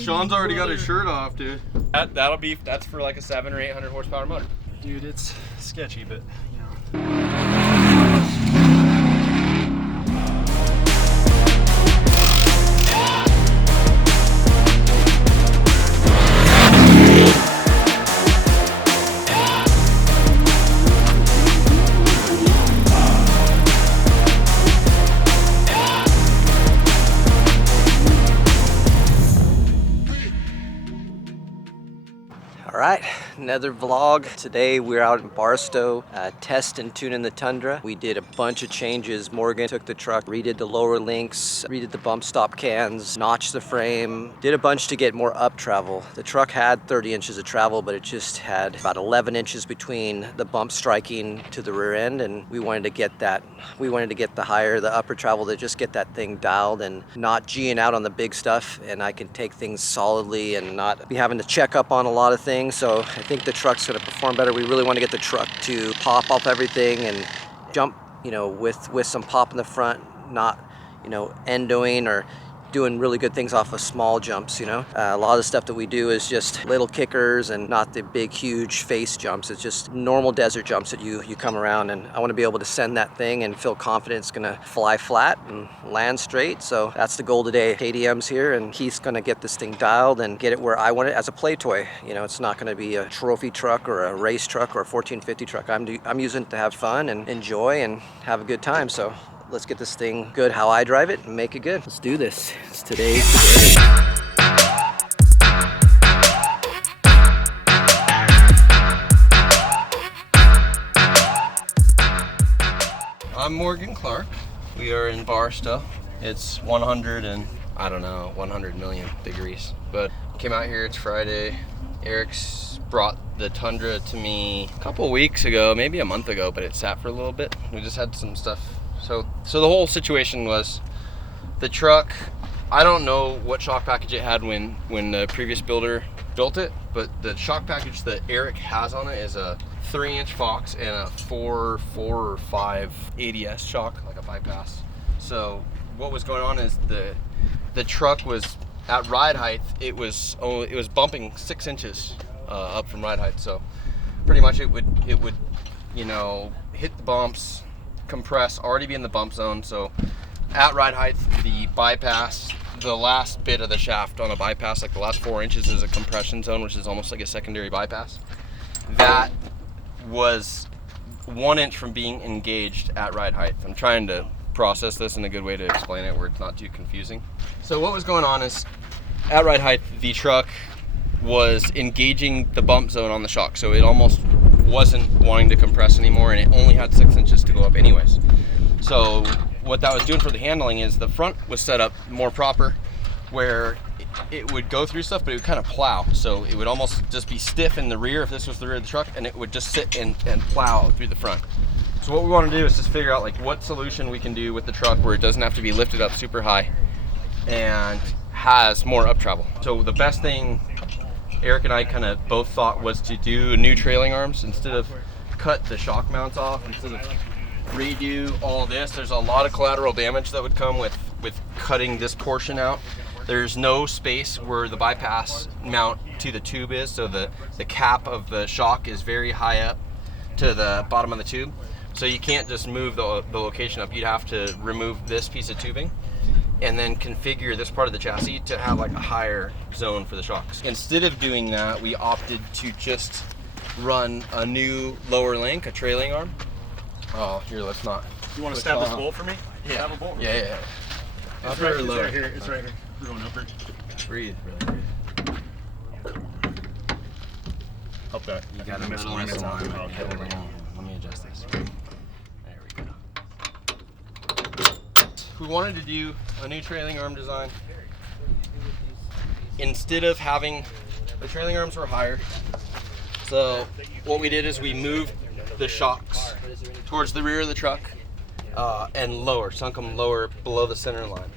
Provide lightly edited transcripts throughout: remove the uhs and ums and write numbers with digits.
Sean's already got his shirt off, dude. That's for like a 700 or 800 horsepower motor. Dude, it's sketchy, but you know. All right, another vlog. Today we're out in Barstow, test and tuning the Tundra. We did a bunch of changes. Morgan took the truck, redid the lower links, redid the bump stop cans, notched the frame, did a bunch to get more up travel. The truck had 30 inches of travel, but it just had about 11 inches between the bump striking to the rear end, and we wanted to get that. We wanted to get the upper travel to just get that thing dialed and not G'ing out on the big stuff, and I can take things solidly and not be having to check up on a lot of things. So I think the truck's gonna perform better. We really want to get the truck to pop off everything and jump, you know, with some pop in the front, not, you know, endoing or doing really good things off of small jumps, you know. A lot of the stuff that we do is just little kickers and not the big, huge face jumps. It's just normal desert jumps that you come around, and I want to be able to send that thing and feel confident it's gonna fly flat and land straight. So that's the goal today. KDM's here, and Keith's gonna get this thing dialed and get it where I want it as a play toy. You know, it's not gonna be a trophy truck or a race truck or a 1450 truck. I'm using it to have fun and enjoy and have a good time. So let's get this thing good how I drive it and make it good. Let's do this. It's today's the day. I'm Morgan Clarke. We are in Barstow. It's 100 million degrees. But came out here, it's Friday. Eric's brought the Tundra to me a couple weeks ago, maybe a month ago, but it sat for a little bit. We just had some stuff. So the whole situation was the truck, I don't know what shock package it had when the previous builder built it, but the shock package that Eric has on it is a 3-inch Fox and a 4 or 5 ADS shock, like a bypass. So what was going on is the truck was at ride height, it was bumping 6 inches up from ride height. So pretty much it would you know, hit the bumps, compress, already be in the bump zone. So at ride height, the bypass, the last bit of the shaft on a bypass, like the last 4 inches, is a compression zone, which is almost like a secondary bypass. That was 1 inch from being engaged at ride height. I'm trying to process this in a good way to explain it where it's not too confusing. So what was going on is at ride height, the truck was engaging the bump zone on the shock. So it almost wasn't wanting to compress anymore, and it only had 6 inches to go up anyways. So what that was doing for the handling is the front was set up more proper, where it would go through stuff, but it would kind of plow. So it would almost just be stiff in the rear if this was the rear of the truck, and it would just sit and plow through the front. So what we want to do is just figure out like what solution we can do with the truck where it doesn't have to be lifted up super high and has more up travel. So the best thing Eric and I kind of both thought was to do new trailing arms. Instead of cut the shock mounts off, instead of redo all this, there's a lot of collateral damage that would come with cutting this portion out. There's no space where the bypass mount to the tube is, so the cap of the shock is very high up to the bottom of the tube. So you can't just move the location up. You'd have to remove this piece of tubing and then configure this part of the chassis to have like a higher zone for the shocks. Instead of doing that, we opted to just run a new lower link, a trailing arm. Oh, here, let's not. You want to stab this bolt for me? Yeah. Stab a bolt? Yeah. It's right here. It's right here. We're going upper. Breathe, really breathe. Up that. You got a misalignment on. Let me adjust this. There we go. We wanted to do a new trailing arm design. Instead of having, the trailing arms were higher. So what we did is we moved the shocks towards the rear of the truck and sunk them lower below the center line.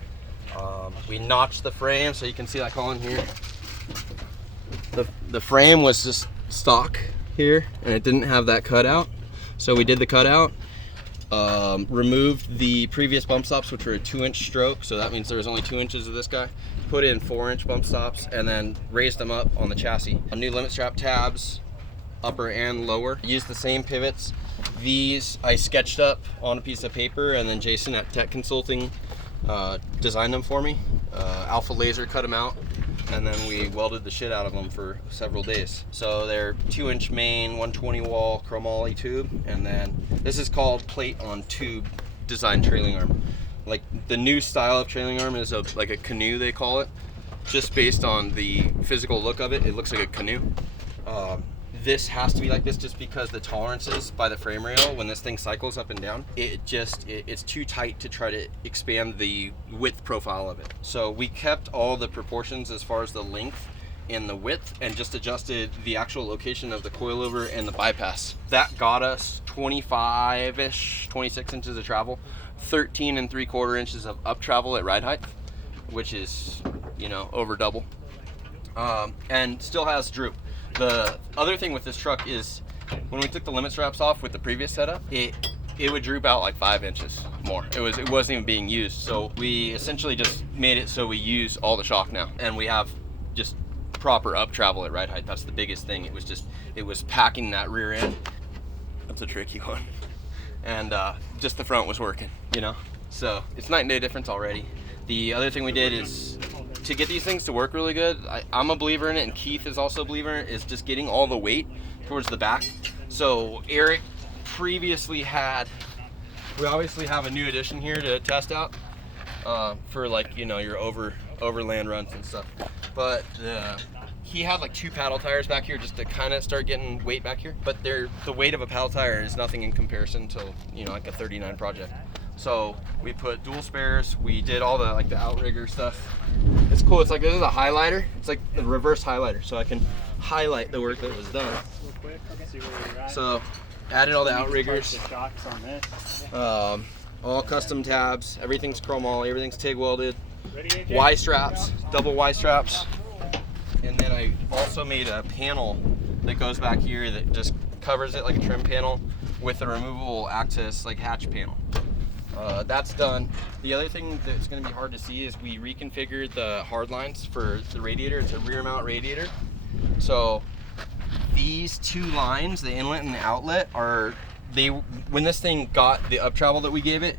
We notched the frame, so you can see like on here. The frame was just stock here, and it didn't have that cutout. So we did the cutout, removed the previous bump stops, which were a 2-inch stroke. So that means there was only 2 inches of this guy. put in 4-inch bump stops, and then raised them up on the chassis. New limit strap tabs, upper and lower. Used the same pivots. These I sketched up on a piece of paper, and then Jason at Tech Consulting designed them for me. Alpha Laser cut them out, and then we welded the shit out of them for several days. So they're 2-inch main, 120 wall chromoly tube, and then this is called plate on tube design trailing arm. Like the new style of trailing arm is like a canoe, they call it, just based on the physical look of it. It looks like a canoe. This has to be like this just because the tolerances by the frame rail, when this thing cycles up and down, it's too tight to try to expand the width profile of it. So we kept all the proportions as far as the length and the width, and just adjusted the actual location of the coilover and the bypass. That got us 25-ish, 26 inches of travel, 13 3/4 inches of up travel at ride height, which is, you know, over double, and still has droop. The other thing with this truck is when we took the limit straps off with the previous setup, it would droop out like 5 inches more. It wasn't even being used. So we essentially just made it so we use all the shock now, and we have just proper up travel at ride height. That's the biggest thing. It was packing that rear end. That's a tricky one. And just the front was working, you know? So it's night and day difference already. The other thing we did is, to get these things to work really good, I'm a believer in it, and Keith is also a believer in it, is just getting all the weight towards the back. So Eric previously had, we obviously have a new addition here to test out for, like, you know, your overland runs and stuff. But he had like 2 paddle tires back here just to kind of start getting weight back here. But the weight of a paddle tire is nothing in comparison to, you know, like a 39 project. So we put dual spares. We did all the like the outrigger stuff. It's cool. It's like, this is a highlighter. It's like the reverse highlighter, so I can highlight the work that was done. So added all the outriggers. All custom tabs. Everything's chromoly. Everything's TIG welded. Y straps, double Y straps. And then I also made a panel that goes back here that just covers it like a trim panel with a removable access like hatch panel. That's done. The other thing that's going to be hard to see is we reconfigured the hard lines for the radiator. It's a rear mount radiator. So these 2 lines, the inlet and the outlet, when this thing got the up travel that we gave it,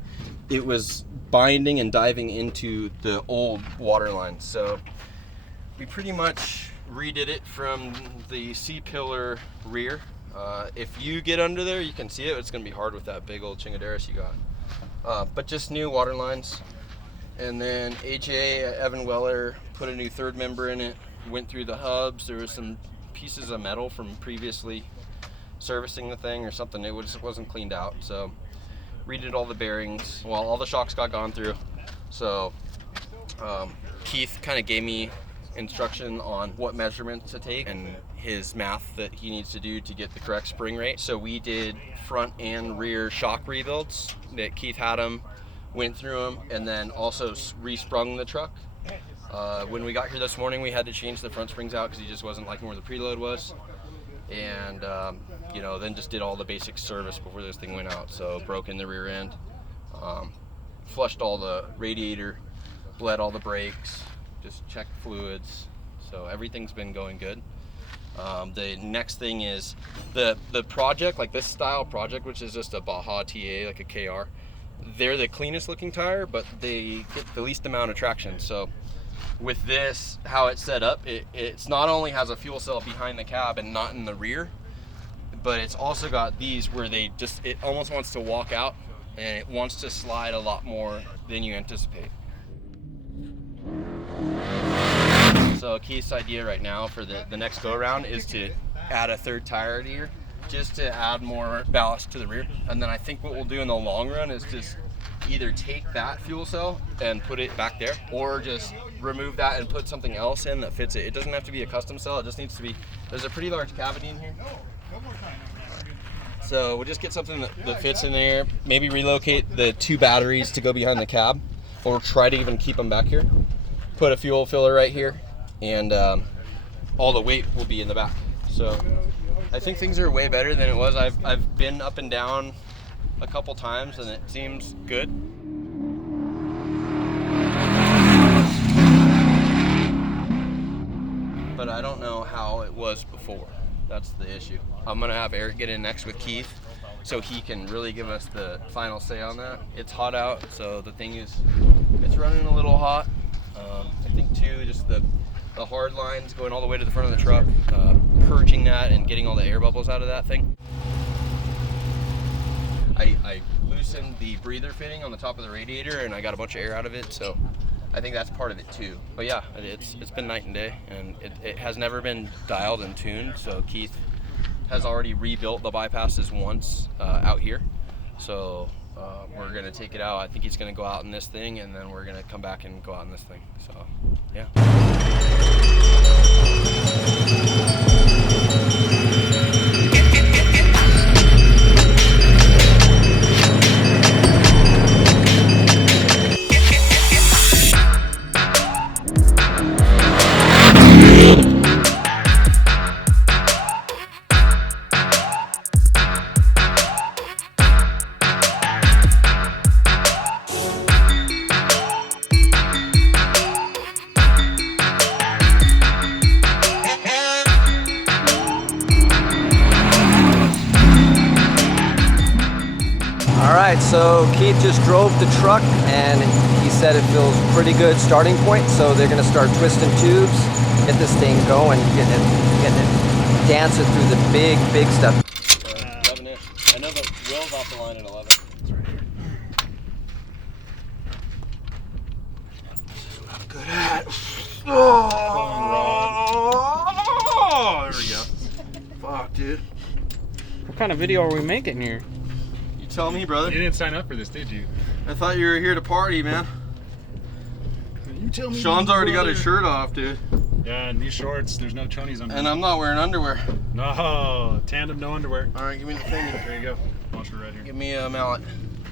it was binding and diving into the old water lines. So we pretty much redid it from the C-pillar rear. If you get under there, you can see it. It's going to be hard with that big old chingaderas you got. But just new water lines. And then AJ, Evan Weller, put a new 3rd member in it, went through the hubs. There was some pieces of metal from previously servicing the thing or something. It just wasn't cleaned out. So redid all the bearings. Well, all the shocks got gone through. So Keith kind of gave me instruction on what measurements to take and his math that he needs to do to get the correct spring rate. So we did front and rear shock rebuilds that Keith had them, went through them, and then also resprung the truck. When we got here this morning, we had to change the front springs out because he just wasn't liking where the preload was. And you know, then just did all the basic service before this thing went out. So broke in the rear end, flushed all the radiator, bled all the brakes, just checked fluids. So everything's been going good. The next thing is the project, like this style project, which is just a Baja TA, like a KR. They're the cleanest looking tire, but they get the least amount of traction. So with this, how it's set up, it's not only has a fuel cell behind the cab and not in the rear, but it's also got these where it almost wants to walk out, and it wants to slide a lot more than you anticipate. So Keith's idea right now for the next go around is to add a 3rd tire here, just to add more ballast to the rear. And then I think what we'll do in the long run is just either take that fuel cell and put it back there, or just remove that and put something else in that fits it. It doesn't have to be a custom cell, it just needs to be, there's a pretty large cavity in here. So we'll just get something that fits in there, maybe relocate the 2 batteries to go behind the cab, or try to even keep them back here. Put a fuel filler right here, and all the weight will be in the back. So I think things are way better than it was. I've been up and down a couple times, and it seems good. but I don't know how it was before. That's the issue. I'm gonna have Eric get in next with Keith so he can really give us the final say on that. It's hot out, so the thing is, it's running a little hot. I think too, just the hard lines going all the way to the front of the truck, purging that and getting all the air bubbles out of that thing. I loosened the breather fitting on the top of the radiator and I got a bunch of air out of it, so I think that's part of it too. But yeah, it's been night and day, and it has never been dialed and tuned, so Keith has already rebuilt the bypasses once out here. So we're gonna take it out. I think he's gonna go out in this thing, and then we're gonna come back and go out in this thing. So yeah. So Keith just drove the truck and he said it feels pretty good starting point, so they're gonna start twisting tubes, get this thing going, getting it dancing through the big stuff. 11-ish. I know the wheel's off the line at 11. It's right here. This is what I'm good at. Oh, there we go. Fuck, dude. What kind of video are we making here? Tell me, brother. You didn't sign up for this, did you? I thought you were here to party, man. You tell me. Sean's already got his shirt off, dude. Yeah, and these shorts, there's no chonies under. And I'm not wearing underwear. No, tandem, no underwear. All right, give me the thing. There you go. Launch it right here. Give me a mallet.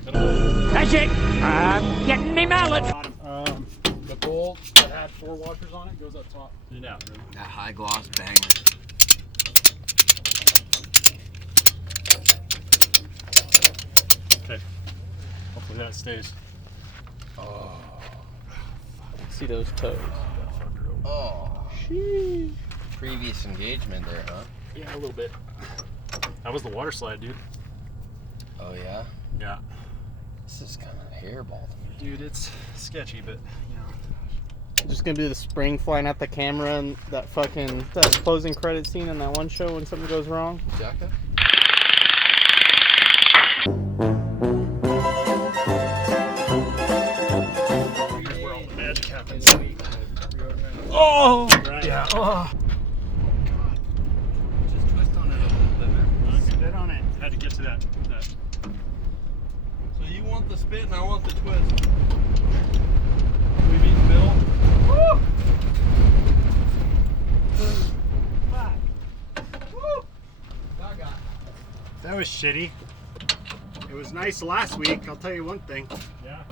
That's it. I'm getting me mallet. The bolt that had 4 washers on it goes up top and out. Really. That high gloss banger. Okay. Hopefully that stays. Oh. See those toes. Oh. Sheesh. Previous engagement there, huh? Yeah, a little bit. That was the water slide, dude. Oh yeah? Yeah. This is kind of hairball. Dude, it's sketchy, but you know. Just gonna do the spring flying at the camera and that closing credit scene in that one show when something goes wrong. Jacka? Where all the magic happens. Oh! Right. Yeah. Oh. God. Just twist on it a little bit, man. Spit on it. Had to get to that. So you want the spit and I want the twist. We meet in the middle. Woo! Woo! That was shitty. It was nice last week, I'll tell you one thing. Yeah.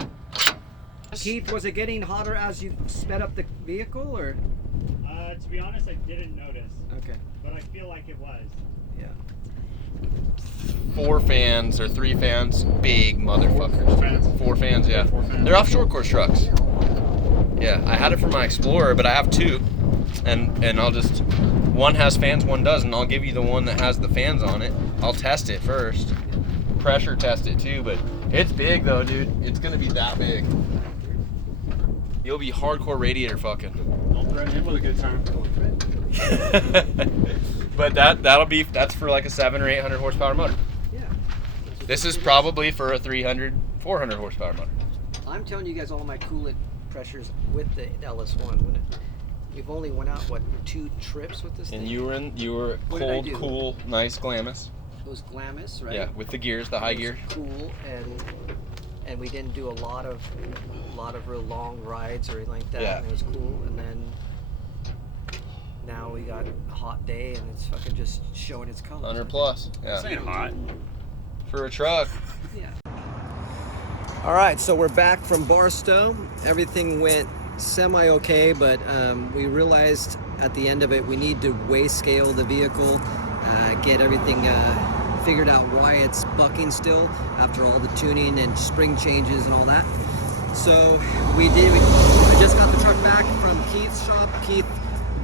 Keith, was it getting hotter as you sped up the vehicle, or? To be honest, I didn't notice, Okay. but I feel like it was. Yeah. 4 fans or 3 fans, big motherfuckers. 4 fans. 4 fans, yeah. 4 fans. They're offshore course trucks. Yeah, I had it for my Explorer, but I have 2, and I'll just, one has fans, one doesn't. I'll give you the one that has the fans on it. I'll test it first, pressure test it too, but it's big though, dude. It's gonna be that big. You'll be hardcore radiator fucking. Don't threaten him with a good time. But that's for like a 700 or 800 horsepower motor. Yeah. This is probably for a 300, 400 horsepower motor. I'm telling you guys all my coolant pressures with the LS1. We've only went out, what, 2 trips with this thing? And you were What did I cold, do? cool, nice, glamorous. It was glamorous, right? Yeah, with the gears, the high It was gear. Cool, and we didn't do a lot of real long rides or anything like that. Yeah. And it was cool, and then now we got a hot day and it's fucking just showing its colors. 100 plus. This Yeah. ain't hot. For a truck. Yeah. All right, so we're back from Barstow. Everything went semi-okay, but we realized at the end of it we need to weigh scale the vehicle, get everything figured out why it's bucking still after all the tuning and spring changes and all that. So we did. I just got the truck back from Keith's shop. Keith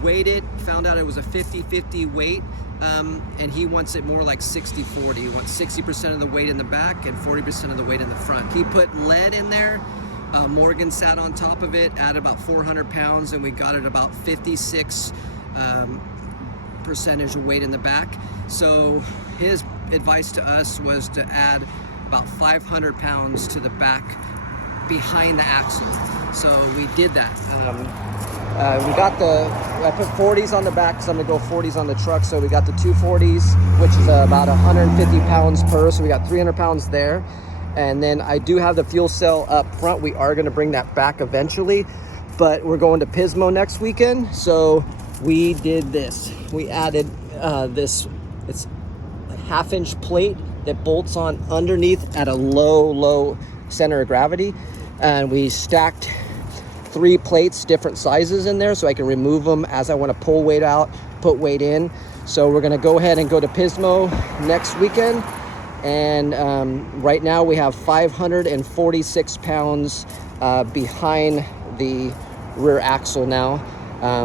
weighed it, found out it was a 50-50 weight, and he wants it more like 60-40. He wants 60% of the weight in the back and 40% of the weight in the front. He put lead in there. Morgan sat on top of it, added about 400 pounds, and we got it about 56 percentage of weight in the back. So his advice to us was to add about 500 pounds to the back behind the axle. So we did that. I put 40s on the back because I'm gonna go 40s on the truck. So we got the 240s, which is about 150 pounds per. So we got 300 pounds there. And then I do have the fuel cell up front. We are gonna bring that back eventually, but we're going to Pismo next weekend. So we did this. We added this, it's a 1/2-inch plate that bolts on underneath at a low center of gravity. And we stacked 3 plates, different sizes in there, so I can remove them as I want to pull weight out, put weight in. So we're gonna go ahead and go to Pismo next weekend. And right now we have 546 pounds behind the rear axle now,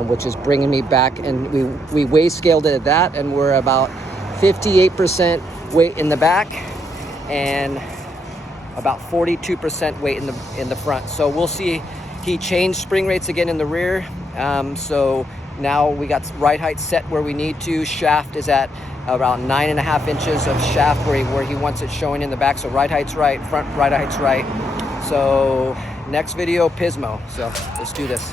which is bringing me back. And we weight scaled it at that, and we're about 58% weight in the back and about 42% weight in the front. So we'll see. He changed spring rates again in the rear. So now we got ride height set where we need to. Shaft is at about 9.5 inches of shaft where he wants it showing in the back. So ride height's right, front ride height's right. So next video, Pismo. So let's do this.